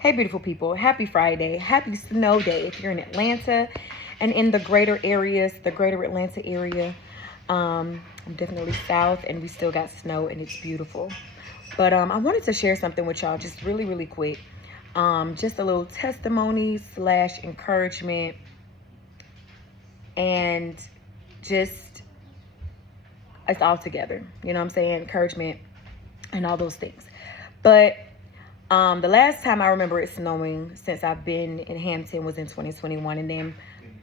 Hey, beautiful people. Happy Friday. Happy snow day if you're in Atlanta and in the greater areas, the greater Atlanta area. I'm definitely south and we still got snow and it's beautiful. But I wanted to share something with y'all just really quick. Just a little testimony / encouragement and just it's all together. You know what I'm saying? Encouragement and all those things. But the last time I remember it snowing since I've been in Hampton was in 2021, and then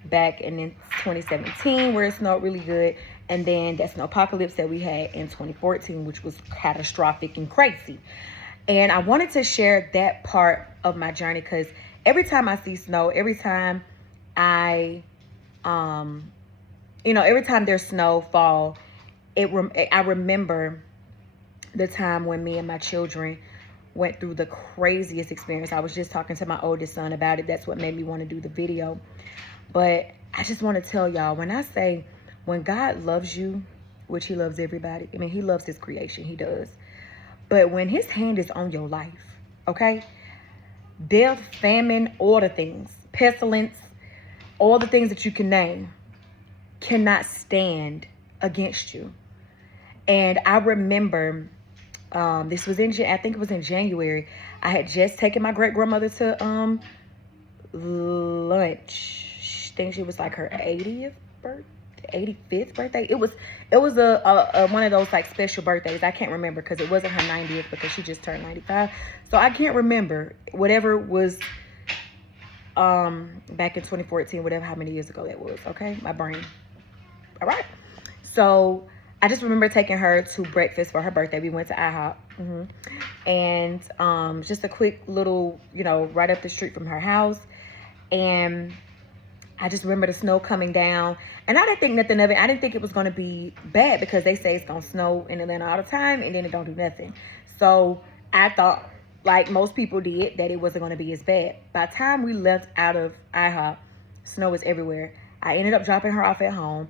back in 2017 where it snowed really good, and then that snowpocalypse that we had in 2014, which was catastrophic and crazy. And I wanted to share that part of my journey because every time I see snow, every time every time there's snowfall, I remember the time when me and my children went through the craziest experience. I was just talking to my oldest son about it. That's what made me want to do the video. But I just want to tell y'all, when I say when God loves you, which he loves everybody, I mean, he loves his creation, he does. But when his hand is on your life, okay, death, famine, all the things, pestilence, all the things that you can name cannot stand against you. And I remember this was I think it was in January. I had just taken my great grandmother to lunch. I think it was like her 85th birthday. It was a one of those like special birthdays. I can't remember because it wasn't her 90th because she just turned 95. So I can't remember whatever was back in 2014, whatever, how many years ago that was. Okay, my brain. All right. So I just remember taking her to breakfast for her birthday. We went to 𝐼HOP. And just a quick little, right up the street from her house. And I just remember the snow coming down. And I didn't think nothing of it. I didn't think it was going to be bad because they say it's going to snow in Atlanta all the time and then it don't do nothing. So I thought, like most people did, that it wasn't going to be as bad. By the time we left out of 𝐼HOP, snow was everywhere. I ended up dropping her off at home.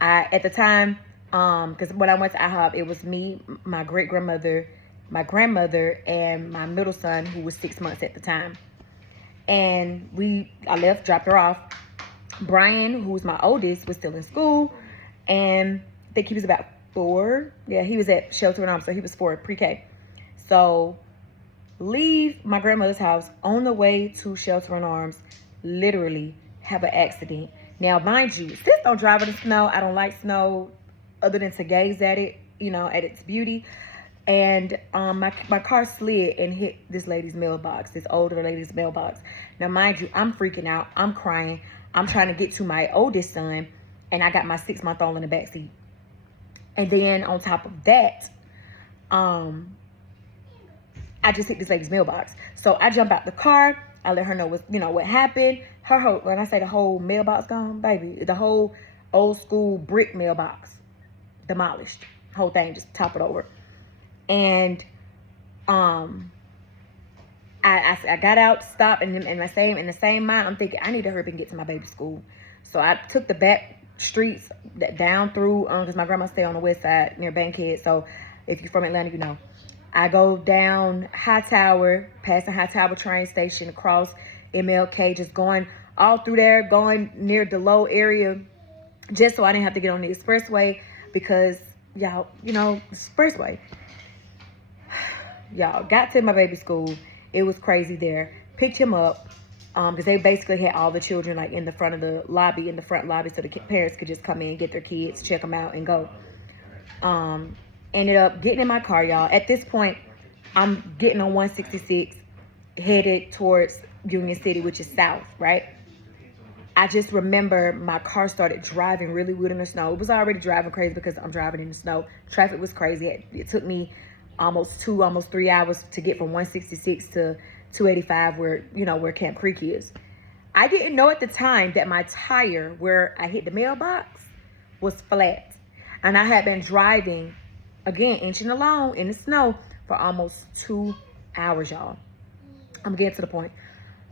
At the time, because when I went to 𝐼HOP, it was me, my great grandmother, my grandmother, and my middle son, who was 6 months at the time. And I left, dropped her off. Brian, who was my oldest, was still in school, and I think he was about 4. Yeah, he was at Shelter and Arms, so he was 4, pre-K. So leave my grandmother's house on the way to Shelter and Arms, literally have an accident. Now, mind you, sis don't drive in the snow. I don't like snow other than to gaze at it, at its beauty. And my car slid and hit this lady's mailbox, this older lady's mailbox. Now, mind you, I'm freaking out. I'm crying. I'm trying to get to my oldest son, and I got my 6-month-old in the backseat. And then on top of that, I just hit this lady's mailbox. So I jump out the car. I let her know what happened. When I say the whole mailbox gone, baby, the whole old school brick mailbox demolished. Whole thing just toppled over. And I got out, stopped, and in the same mind, I'm thinking I need to hurry up and get to my baby's school. So I took the back streets down through, because my grandma stayed on the west side near Bankhead. So if you're from Atlanta, you know. I go down Hightower, past the Hightower train station, across MLK, just going all through there, going near the low area, just so I didn't have to get on the expressway because, y'all, expressway. Y'all, got to my baby's school. It was crazy there. Picked him up because they basically had all the children like in the front of the lobby, in the front lobby, so the parents could just come in, get their kids, check them out, and go. Ended up getting in my car, y'all. At this point, I'm getting on 166, headed towards Union City, which is south, right? I just remember my car started driving really weird in the snow. It was already driving crazy because I'm driving in the snow. Traffic was crazy. It took me almost 3 hours to get from 166 to 285 where Camp Creek is. I didn't know at the time that my tire where I hit the mailbox was flat. And I had been driving, again, inching along in the snow for almost 2 hours, y'all. I'm getting to the point.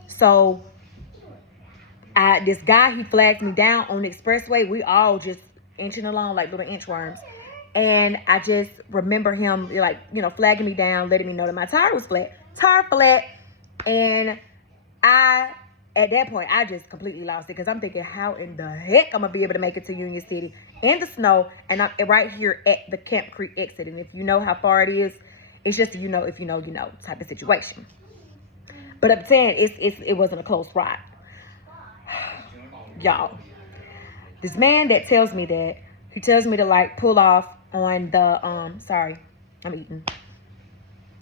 So this guy, he flagged me down on the expressway. We all just inching along like little inchworms. And I just remember him flagging me down, letting me know that my tire was flat. Tire flat. And at that point, I just completely lost it because I'm thinking, how in the heck I'm going to be able to make it to Union City in the snow? And I'm right here at the Camp Creek exit. And if you know how far it is, it's just, if you know type of situation. But I'm saying it wasn't a close ride. Y'all, this man that tells me that, he tells me to like pull off on the, sorry, I'm eating.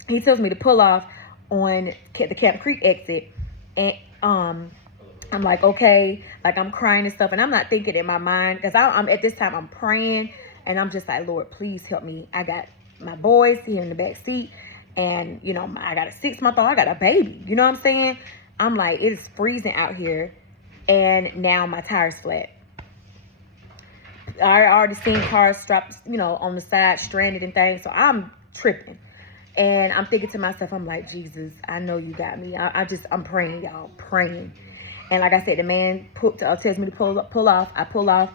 He tells me to pull off on the Camp Creek exit. And I'm like, okay, like I'm crying and stuff, and I'm not thinking in my mind, because I'm at this time I'm praying, and I'm just like, Lord, please help me. I got my boys here in the back seat, and you know, I got a 6-month-old, I got a baby, you know what I'm saying? I'm like, it is freezing out here, and now my tire's flat. I already seen cars strapped, you know, on the side, stranded and things, so I'm tripping. And I'm thinking to myself, I'm like, Jesus, I know you got me. I'm praying, y'all, praying. And like I said, the man tells me to pull off. I pull off.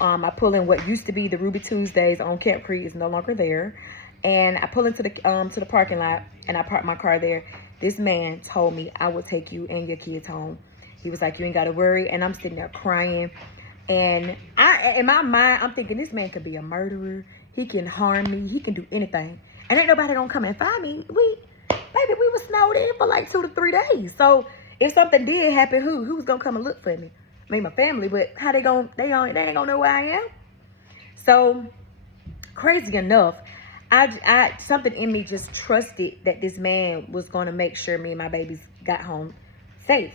I pull in what used to be the Ruby Tuesdays on Camp Creek is no longer there. And I pull into the parking lot, and I park my car there. This man told me, I will take you and your kids home. He was like, you ain't got to worry. And I'm sitting there crying. And in my mind, I'm thinking this man could be a murderer. He can harm me. He can do anything. And ain't nobody gonna come and find me. We were snowed in for like 2 to 3 days. So if something did happen, who's gonna come and look for me? I mean, my family, but how they ain't gonna know where I am. So crazy enough, I something in me just trusted that this man was gonna make sure me and my babies got home safe.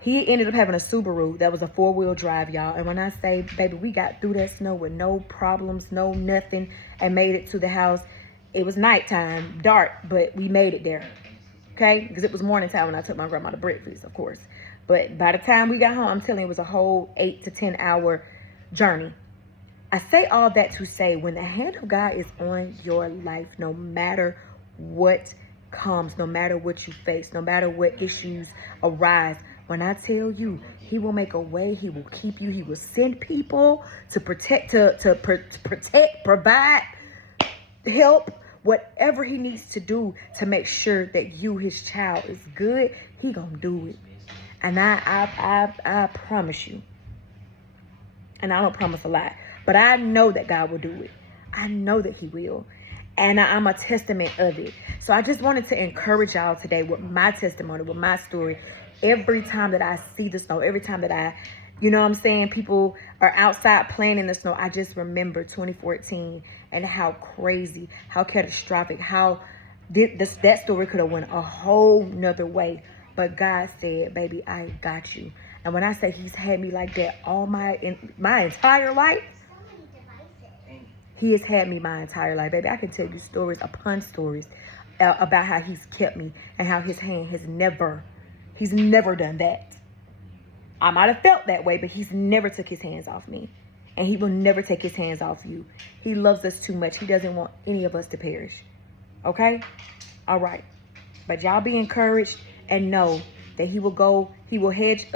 He ended up having a Subaru that was a 4-wheel drive, y'all. And when I say, baby, we got through that snow with no problems, no nothing, and made it to the house. It was nighttime, dark, but we made it there, okay? Because it was morning time when I took my grandma to breakfast, of course. But by the time we got home, I'm telling you, it was a whole 8 to 10 hour journey. I say all that to say, when the hand of God is on your life, no matter what comes, no matter what you face, no matter what issues arise, when I tell you, he will make a way, he will keep you, he will send people to protect, provide, help, whatever he needs to do to make sure that you, his child, is good, he gonna do it. And I promise you, and I don't promise a lot, but I know that God will do it. I know that he will. And I'm a testament of it. So I just wanted to encourage y'all today with my testimony, with my story. Every time that I see the snow, every time that I, you know what I'm saying, people are outside playing in the snow, I just remember 2014 and how crazy, how catastrophic, how that story could have went a whole nother way. But God said, baby, I got you. And when I say he's had me like that all my entire life, he has had me my entire life, baby. I can tell you stories upon stories about how he's kept me and how his hand has he's never done that. I might have felt that way, but he's never took his hands off me. And he will never take his hands off you. He loves us too much. He doesn't want any of us to perish. Okay? All right. But y'all be encouraged and know that he will hedge,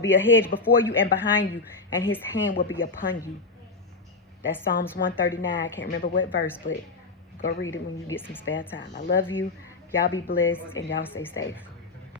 be a hedge before you and behind you, and his hand will be upon you. That's Psalms 139. I can't remember what verse, but go read it when you get some spare time. I love you. Y'all be blessed and y'all stay safe.